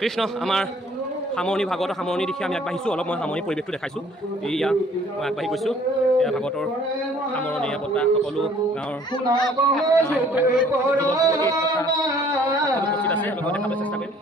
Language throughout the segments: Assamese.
কৃষ্ণ আমাৰ সামৰণি ভাগৱতৰ সামৰণি দেখি আমি আগবাঢ়িছোঁ অলপ মই সামৰণি পৰিৱেশটো দেখাইছোঁ এয়া মই আগবাঢ়ি গৈছোঁ এয়া ভাগৱতৰ সামৰণি বতা সকলো গাঁৱৰ উপস্থিত আছে লগতে দেখাবলৈ চেষ্টা কৰিম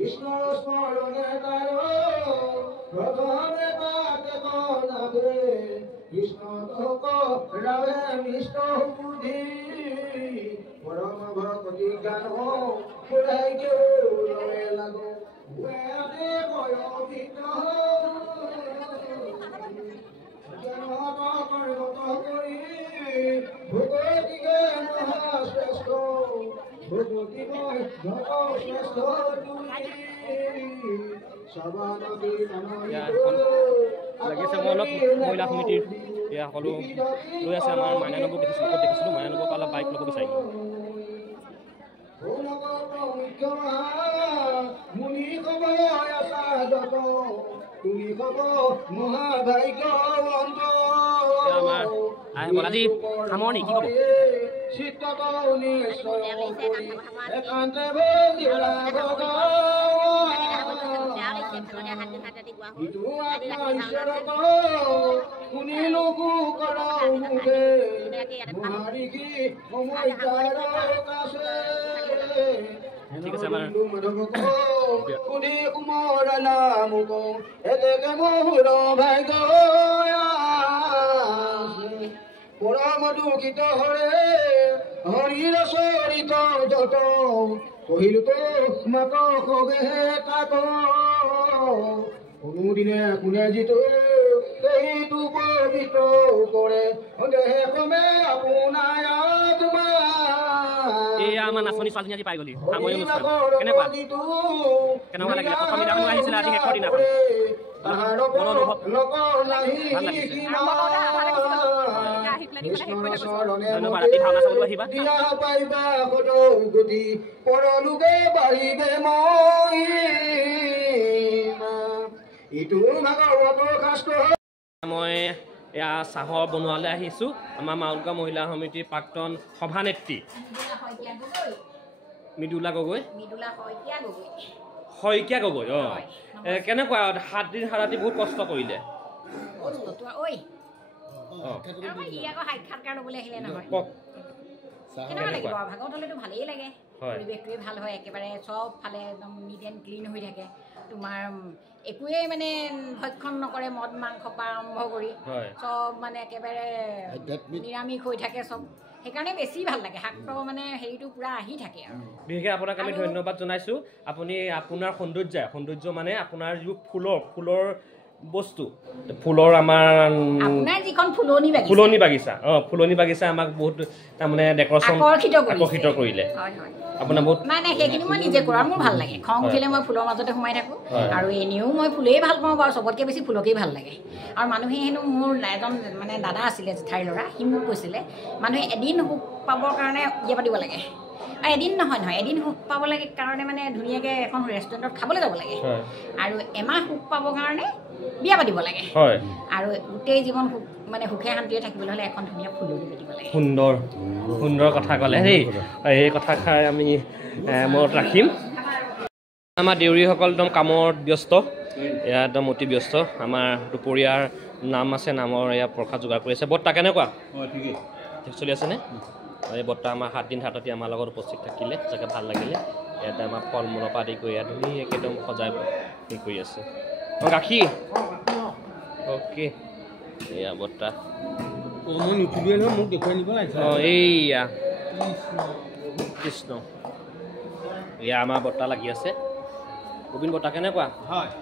Vishnu Smarone Taro, Radhane Pate Konave, Vishnu Toko, Rave Vishnu Buddhi, Parama Bhakti Gano, Purai Guru Lago, Uede Koyo Vito, Janata Parvata Kori, Bhagoti Gano Shresto, Bhagoti Boy, Bhagao Shresto, লাগিছে মই অলপ মহিলা সমিতিৰ এয়া সকলো লৈ আছে আমাৰ মাইনানবক দেখিছিলোঁ মাইনানবক অলপ বাইক ল'ব বিচাৰিলোঁ আমাৰ আজি সামৰণি কি ক'ব ঠিক আছে আমাৰ পৰম দুঃখিত হৰে হৰিৰ চৰিত যত কহিলো তো মাত সবেহে তাক কোনোদিনে কোনে যিটো সেইটো পবিত্ৰ কৰে দেহে কমে আপোনাৰ এয়া আমাৰ নাচনি ছোৱালীজনী আজি পাই গ'লি সামৰণি অনুষ্ঠান কেনেকুৱা লাগিলে প্ৰথম দিনাখন আহিছিলে আজি শেষৰ দিনাখন ধন্যবাদ ৰাতি ভাওনা চাবলৈ আহিবা মই এয়া চাহৰ বনোৱালৈ আহিছোঁ আমাৰ মাউলগাঁও মহিলা সমিতিৰ প্ৰাক্তন সভানেত্ৰী মৃদুলা গগৈ শইকীয়া গগৈ অঁ কেনেকুৱা 7 দিন 7 ৰাতি বহুত কষ্ট কৰিলে ভালেই লাগে পৰিৱেশটোৱে ভাল হয় একেবাৰে চব ফালে একদম নিট এণ্ড ক্লিন হৈ থাকে তোমাৰ একোৱেই মানে ভক্ষণ নকৰে মদ মাংস পৰা আৰম্ভ কৰি চব মানে একেবাৰে নিৰামিষ হৈ থাকে চব সেইকাৰণে বেছি ভাল লাগে শাক্ত মানে হেৰিটো পুৰা আহি থাকে আৰু বিশেষকৈ আপোনাক আমি ধন্যবাদ জনাইছোঁ আপুনি আপোনাৰ সৌন্দৰ্য মানে আপোনাৰ যি ফুলৰ বস্তু ফুলৰ আপোনাৰ যিখন ফুলনি বাগিচা ফুলনি বাগিচা আমাক বহুত তাৰমানে ডেকৰেশ্যন আকৰ্ষিত কৰিলে আপোনাৰ বহুত মানে সেইখিনি মই নিজে কৰোঁ মোৰ ভাল লাগে খং উঠিলে মই ফুলৰ মাজতে সোমাই থাকোঁ আৰু এনেও মই ফুলেই ভাল পাওঁ বাৰু চবতকৈ বেছি ফুলকেই ভাল লাগে আৰু মানুহে হেনো মোৰ এজন মানে দাদা আছিলে জেঠাইৰ ল'ৰা সি মোক কৈছিলে মানুহে এদিন সুখ পাবৰ কাৰণে বিয়া পাতিব লাগে এদিন নহয় এদিন সুখ পাব লাগে কাৰণে মানে ধুনীয়াকৈ এখন ৰেষ্টুৰেণ্টত খাবলৈ যাব লাগে আৰু এমাহ সুখ পাবৰ কাৰণে বিয়া পাতিব লাগে আৰু গোটেই জীৱন মানে সুখে শান্তিৰে থাকিবলৈ হ'লে এখন ধুনীয়া ফুলনি পাতিব লাগে সুন্দৰ কথা ক'লে দেই এই কথাষাৰ আমি মনত ৰাখিম আমাৰ দেউৰীসকল একদম কামত ব্যস্ত এয়া একদম অতি ব্যস্ত আমাৰ দুপৰীয়াৰ নাম আছে নামৰ এয়া প্ৰসাদ যোগাৰ কৰি আছে বৰ্তা কেনেকুৱা ঠিক চলি আছেনে এই বৰ্তা আমাৰ 7 দিন 7 ৰাতি আমাৰ লগত উপস্থিত থাকিলে চাগে ভাল লাগিলে ইয়াতে আমাৰ ফল মূলৰ পৰা আদি কৰি ধুনীয়াকৈ একদম সজাই হেৰি কৰি আছে গাখীৰ অ'কে এয়া বৰ্তা এইয়া কৃষ্ণ এয়া আমাৰ বৰ্তা লাগি আছে গোবিন্দ বৰ্তা কেনেকুৱা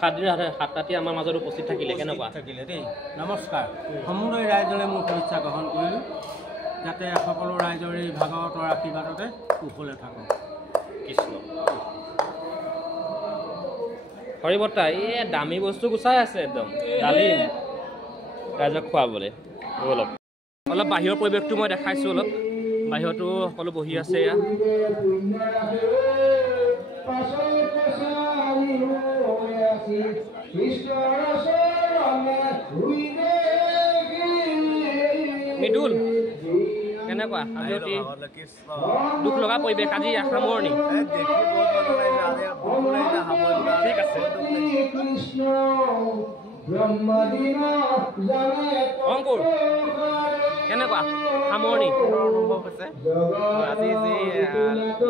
7 দিন 7 ৰাতি আমাৰ মাজত উপস্থিত থাকিলে কেনেকুৱা দেই নমস্কাৰ সমুদয় ৰাইজলৈ মোৰ শুভেচ্ছা গ্ৰহণ কৰিলোঁ যাতে সকলো ৰাইজৰ এই ভাগৱতৰ আশীৰ্বাদতে কুশলে থাকক কৃষ্ণ হৰি বৰ্তা এই দামী বস্তু গুচাই আছে একদম ডালিম ৰাইজক খুৱাবলৈ অলপ অলপ বাহিৰৰ পৰিৱেশটো মই দেখাইছোঁ অলপ বাহিৰতো সকলো বহি আছে এয়া মৃদুল কেনেকুৱা দুখ লগা পৰিৱেশ আজি সামৰণি ঠিক আছে অংকুৰ কেনেকুৱা সামৰণি অনুভৱ হৈছে আজি যি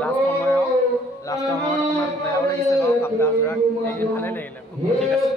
লাষ্ট সময়ত অকণমান বেয়াও লাগিছে বাৰু কামদাজোৰাক এইদিন ভালেই লাগিলে ঠিক আছে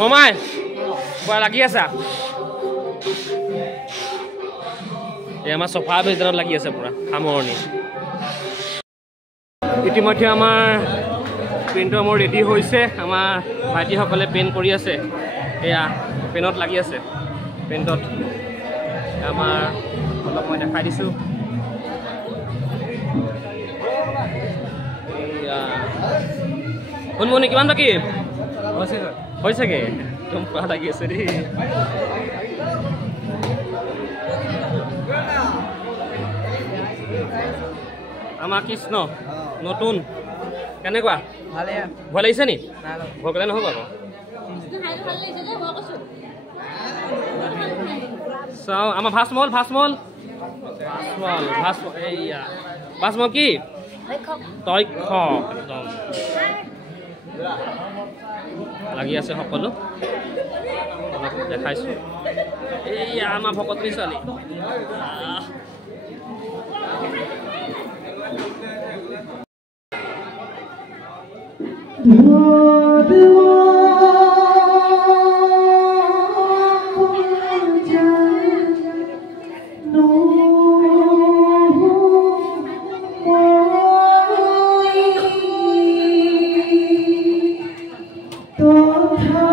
Mamai, buat lagi asa. Ya mas sofa ভিতৰত লাগি আছে পুৰা সামৰণি ইতিমধ্যে আমাৰ পেইণ্টটো মোৰ ৰেডি হৈছে আমাৰ ভাইটিসকলে পেইণ্ট কৰি আছে এয়া পেইণ্টত লাগি আছে পেইণ্টত আমাৰ অলপ মই দেখাই দিছো এয়া শুনমনি কিমান বাকি হৈছেগে একদম পুৰা লাগি আছে দেই আমাৰ কৃষ্ণ নতুন কেনেকুৱা ভালে ভয় লাগিছে নি ভয় কৰিলে নহ'ব আকৌ চাওঁ আমাৰ ভাসমল এইয়া ভাসমল কি তই খ একদম লাগি আছে সকলো অলপ দেখাইছোঁ এইয়া আমাৰ ভকতনী ছোৱালী Oh